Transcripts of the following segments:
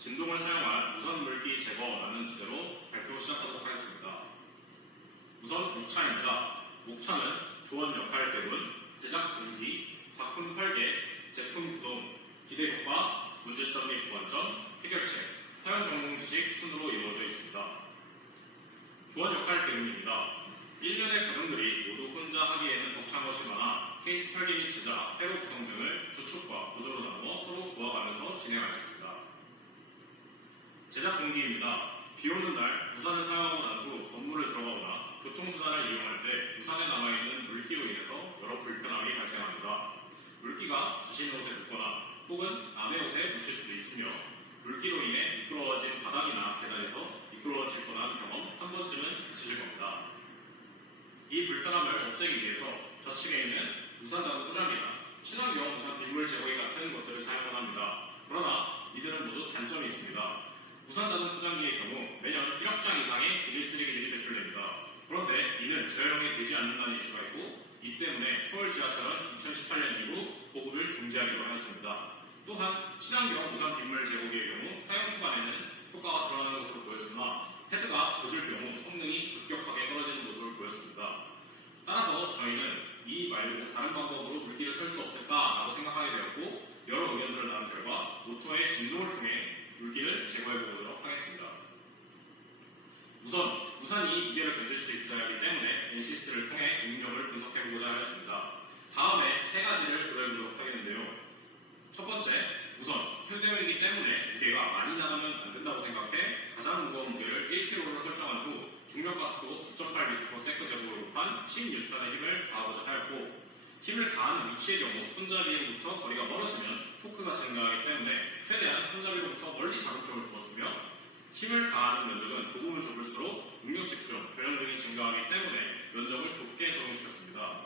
진동을 사용한 무선 물기 제거라는 주제로 발표 시작하도록 하겠습니다. 우선 목차입니다. 목차는 조언 역할 배분, 제작 동기, 작품 설계, 제품 구동, 기대 효과, 문제점 및 보완점, 해결책, 사용 전공 지식 순으로 이루어져 있습니다. 조언 역할 배분입니다. 1년의 과정들이 모두 혼자 하기에는 벅찬 것이 많아 케이스 설계 및 제작, 회로 구성 등을 주축과 보조로 나누어 서로 도와가면서 진행하였습니다. 제작 동기입니다. 비 오는 날 우산을 사용하고 난 후 건물을 들어가거나 교통수단을 이용할 때 우산에 남아있는 물기로 인해서 여러 불편함이 발생합니다. 물기가 자신의 옷에 묻거나 혹은 남의 옷에 묻힐 수도 있으며 물기로 인해 미끄러워진 바닥이나 계단에서 미끄러워질 뻔한 경험 한 번쯤은 있으실 겁니다. 이 불편함을 없애기 위해서 좌측에 있는 우산 자동 포장이나 친환경 우산 빗물 제거기 같은 것들을 사용을 합니다. 그러나 이들은 모두 단점이 있습니다. 우산 자동 포장기의 경우 매년 1억 장 이상의 비닐 쓰레기들이 배출됩니다. 그런데 이는 재활용이 되지 않는다는 이슈가 있고 이 때문에 서울 지하철은 2018년 이후 보급을 중지하기로 하였습니다. 또한 친환경 우산 빗물 제거기의 경우 사용 초반에는 효과가 드러나는 것으로 보였으나 헤드가 젖을 경우 성능이 급격하게 떨어지는 모습을 보였습니다. 따라서 저희는 이 말고 다른 방법으로 물기를 털 수 없을까라고 생각하게 되었고 여러 의견들을 나눈 결과 모터의 진동을 통해 물기를 제거해보도록 하겠습니다. 우선 우산이 무게를 견딜 수 있어야 하기 때문에 NCS를 통해 응용력을 분석해보고자 하였습니다. 다음에 세 가지를 보여드리도록 하겠는데요. 첫 번째, 우선 휴대용이기 때문에 무게가 많이 나가면 안 된다고 생각해 가장 무거운 무게를 1kg로 설정한 후 중력가속도 9.8m/s 제곱으로 곱한 10N의 힘을 가하고자 하였고 힘을 가하는 위치의 경우 손잡이로부터 거리가 멀어지면 토크가 증가하기 때문에 최대한 손잡이로부터 멀리 자극점을 두었으며 힘을 가하는 면적은 좁으면 좁을수록 응력 집중, 변형 등이 증가하기 때문에 면적을 좁게 적용시켰습니다.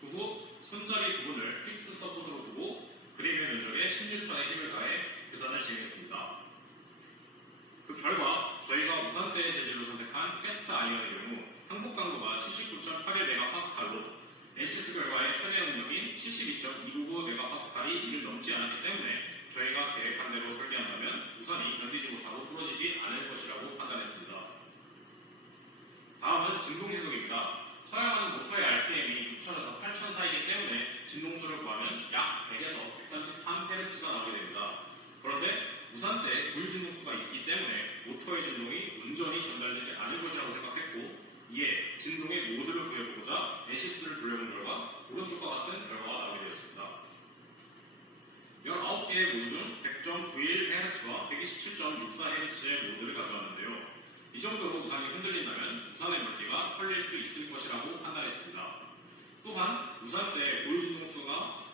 그 후 손잡이 부분을 픽스 서폿으로 두고 그림의 면적에 10N의 힘을 가해 계산을 진행했습니다. 그 결과 저희가 우산대의 재질로 선택한 캐스트 아이언의 경우 항복 강도가 79.81MPa로 NCS 결과의 최대 응력인 72.299MPa이 이를 넘지 않았기 때문에 저희가 계획한 대로 설계한다면 우산이 견디지 못하고 부러지지 않을 것이라고 판단했습니다. 다음은 진동 해석입니다. 사용하는 모터의 RPM이 9,000에서 8,000 사이이기 때문에 진동수를 구하면 약 100에서 133Hz가 나오게 됩니다. 그런데 우산대에 고유진동수가 있기 때문에 모터의 진동이 온전히 전달되지 않을 것이라고 생각했고 이에 진동의 모드를 구해보고자 NCS를 돌려본 결과 오른쪽과 같은 결과가 나오게 되었습니다. 19개의 모드 중 100.91Hz와 127.64Hz의 모드를 가져왔는데요. 이 정도로 우산이 흔들린다면 우산의 물기가 털릴 수 있을 것이라고 판단했습니다. 또한 우산대의 고유진동수가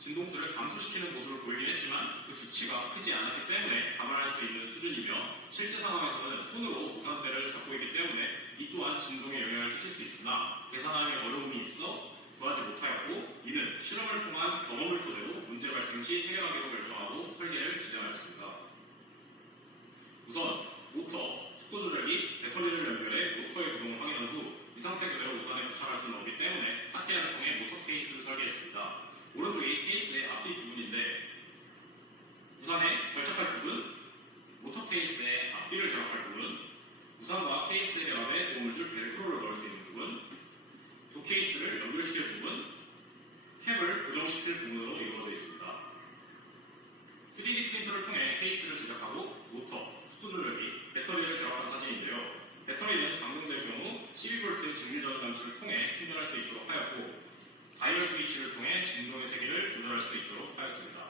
진동수를 감소시키는 모습을 보이긴 했지만 그 수치가 크지 않았기 때문에 감안할 수 있는 수준이며 실제 상황에서는 손으로 우산대를 잡고 있기 때문에 이 또한 진동에 영향을 끼칠 수 있으나 계산하기 어려움이 있어 구하지 못하였고 이는 실험을 통한 경험을 토대로 문제 발생 시 해결하기로 결정하고 설계를 진행하였습니다. 우선 모터, 속도 조절기, 배터리를 연결해 모터의 구동을 확인한 후 이 상태 그대로 우산에 부착할 수는 없기 때문에 파티안을 통해 모터 케이스를 설계했습니다. 오른쪽이 케이스의 앞뒤 부분인데 우산에 결착할 부분, 모터 케이스의 앞뒤를 결합할 부분, 우산과 케이스의 결합에 도움을 줄 벨크로를 넣을 수 있는 부분, 두 케이스를 연결시킬 부분, 캡을 고정시킬 부분으로 이루어져 있습니다. 3D 프린터를 통해 케이스를 제작하고 모터, 속도 조절기, 배터리를 결합한 사진인데요. 배터리는 방전될 경우 12V 직류전원 장치를 통해 충전할 수 있도록 하였고 다이얼 스위치를 통해 진동의 세기를 조절할 수 있도록 하였습니다.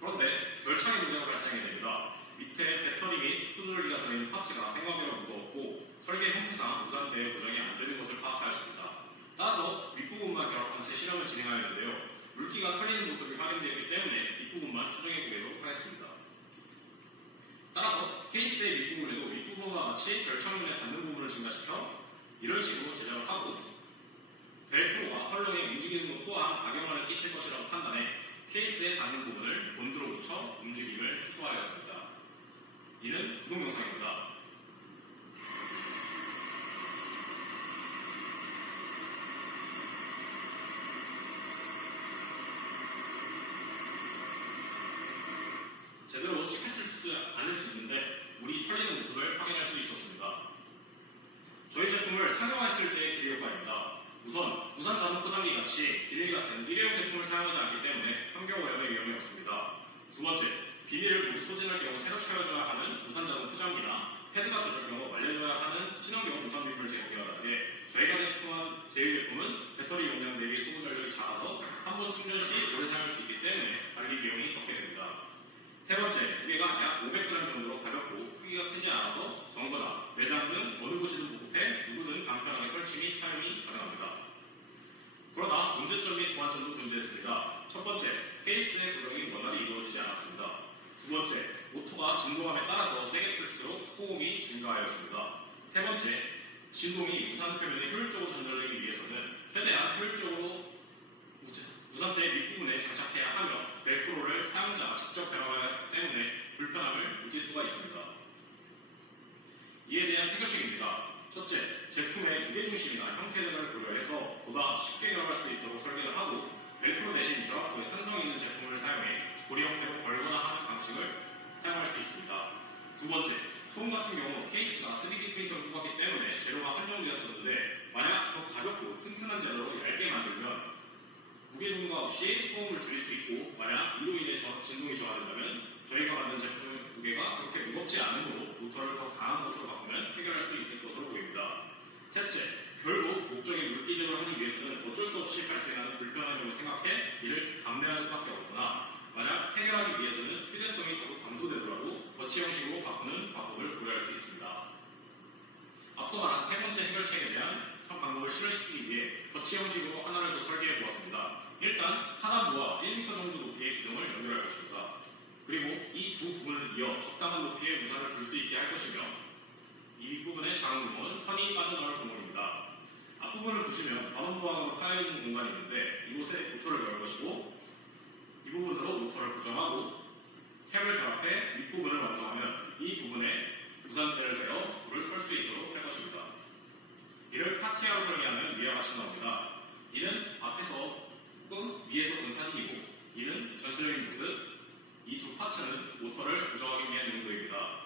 그런데 결착의 문제가 발생하게 됩니다. 밑에 배터리 및 속도 조절기가 들어있는 파츠가 생각외로 무거웠고 설계 형태상 우산대에 고정이 안 되는 것을 파악하였습니다. 따라서 윗부분만 결합한 채 실험을 진행하였는데요. 물기가 털리는 모습이 확인되었기 때문에 윗부분만 수정해 보도록 하였습니다. 따라서 케이스의 윗부분에도 윗부분과 같이 결착면에 닿는 부분을 증가시켜 이런 식으로 제작을 하고 벨크로가 헐렁에 움직이는 것 또한 악영향을 끼칠 것이라고 판단해 케이스에 닿는 부분을 본드로 붙여 움직임을 최소화하였습니다. 이는 구동 영상입니다. 제대로 않을 수 있는데 물이 털리는 모습을 확인할 수 있었습니다. 저희 제품을 상용화했을 때의 기대 효과입니다. 우선 우산 자동 포장기 같이 비닐 같은 일회용 제품을 사용하지 않기 때문에 환경 오염의 위험이 없습니다. 두 번째, 비닐을 모두 소진할 경우 새로 채워줘야 하는 우산 자동 포장기나 패드가 젖을 경우 말려줘야 하는 친환경 우산 비닐을 제공해야 하기에 저희가 제공한 제휴제품은 배터리 용량 대비 소모 전력이 작아서 한 번 충전 시 오래 사용할 수 있기 때문에 관리 비용이 적게 됩니다. 세 번째, 무게가 약 500g 정도로 가볍고 크기가 크지 않아서 정거장, 매장 등 어느 곳이든 보급해 누구든 간편하게 설치 및 사용이 가능합니다. 그러나 문제점 및 보완점도 존재했습니다. 첫 번째, 케이스의 고정이 원활히 이루어지지 않았습니다. 두 번째, 모터가 진동함에 따라서 세게 풀수록 소음이 증가하였습니다. 세 번째, 진동이 우산 표면에 효율적으로 전달되기 위해서는 최대한 효율적으로 우산대 밑부분에 장착해야 하며 벨크로를 사용자가 직접 배워가기 때문에 불편함을 느낄 수가 있습니다. 이에 대한 해결책입니다. 첫째, 제품의 무게중심이나 형태 등을 고려해서 보다 쉽게 결합할 수 있도록 설계를 하고 벨크로 대신 결합부에 탄성이 있는 제품을 사용해 고리 형태로 걸거나 하는 방식을 사용할 수 있습니다. 두 번째, 소음 같은 경우 케이스가 3D 프린터를 뽑았기 때문에 재료가 한정되었었는데 만약 더 가볍고 튼튼한 재료로 얇게 만들면 무게중심과 없이 소음을 줄일 수 있고 만약 이로 인해 진동이 저하된다면 저희가 만든 제품의 무게가 그렇게 무겁지 않으므로 모터를 더 강한 것으로 바꾸면 해결할 수 있을 것으로 보입니다. 셋째, 결국 목적인 물기적으로 하기 위해서는 어쩔 수 없이 발생하는 불편한 점을 생각해 이를 감내할 수밖에 없거나 만약 해결하기 위해서는 휴대성이 더욱 감소되더라도 거치 형식으로 바꾸는 방법을 고려할 수 있습니다. 앞서 말한 세 번째 해결책에 대한 방법을 실현시키기 위해 거치 형식으로 하나를 더 설계해 보았습니다. 일단 하단부와 1m 정도 높이의 기둥을 연결할 것입니다. 그리고 이 두 부분을 이어 적당한 높이의 우산을 둘 수 있게 할 것이며 이 윗부분의 작은 구멍은 선이 빠져나올 구멍입니다. 앞부분을 보시면 반원부항으로 파여있는 공간이 있는데 이곳에 모터를 넣을 것이고 이 부분으로 모터를 고정하고 캡을 결합해 윗부분을 완성하면 이 부분에 우산대를 대어 물을 털 수 있도록 할 것입니다. 이를 파티아로 설계하면 위와 같이 나옵니다. 이는 앞에서 혹은 위에서 본 사진이고 이는 전체적인 모습, 이 두 파츠는 모터를 고정하기 위한 용도입니다.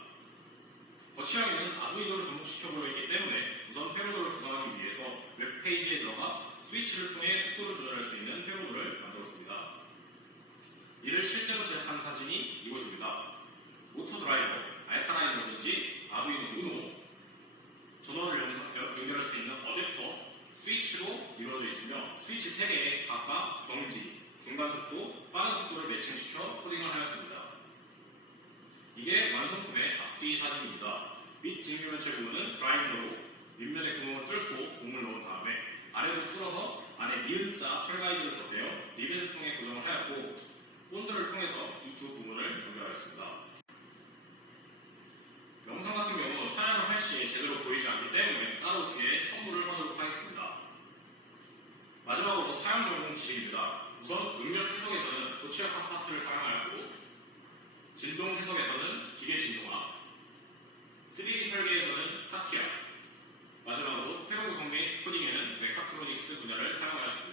거치형에는 아두이노를 접목시켜 보였기 때문에 우선 페로도를 구성하기 위해서 웹페이지에 들어가 스위치를 통해 속도를 조절할 수 있는 페로도를 만들었습니다. 이를 실제로 제작한 사진이 이곳입니다. 모터 드라이버, 알카라인이라든지 아두이노 우노, 전원을 연결할 수 있는 어댑터, 스위치로 이루어져 있으며 스위치 3개에 각각 정지, 중간 속도, 빠른 속도를 매칭시켜 코딩을 하였습니다. 이게 완성품의 앞뒤 사진입니다. 밑 뒷면체 부분은 그라인더로 윗면의 구멍을 뚫고 공을 넣은 다음에 아래로 뚫어서 안에 니은자 철가이드를 덧대어 리벳을 통해 고정을 하였고 본드를 통해서 이 두 부분을 연결하였습니다. 영상 같은 경우 촬영을 할 시에 제대로 보이지 않기 때문에 따로 뒤에 첨부를 하도록 하겠습니다. 마지막으로 사용 전공 지식입니다. 우선 응력 해석에서는 도치역학 파트를 사용하였고 진동 해석에서는 기계 진동화, 3D 설계에서는 파티아, 마지막으로 회로 구성 및 코딩에는 메카트로닉스 분야를 사용하였습니다.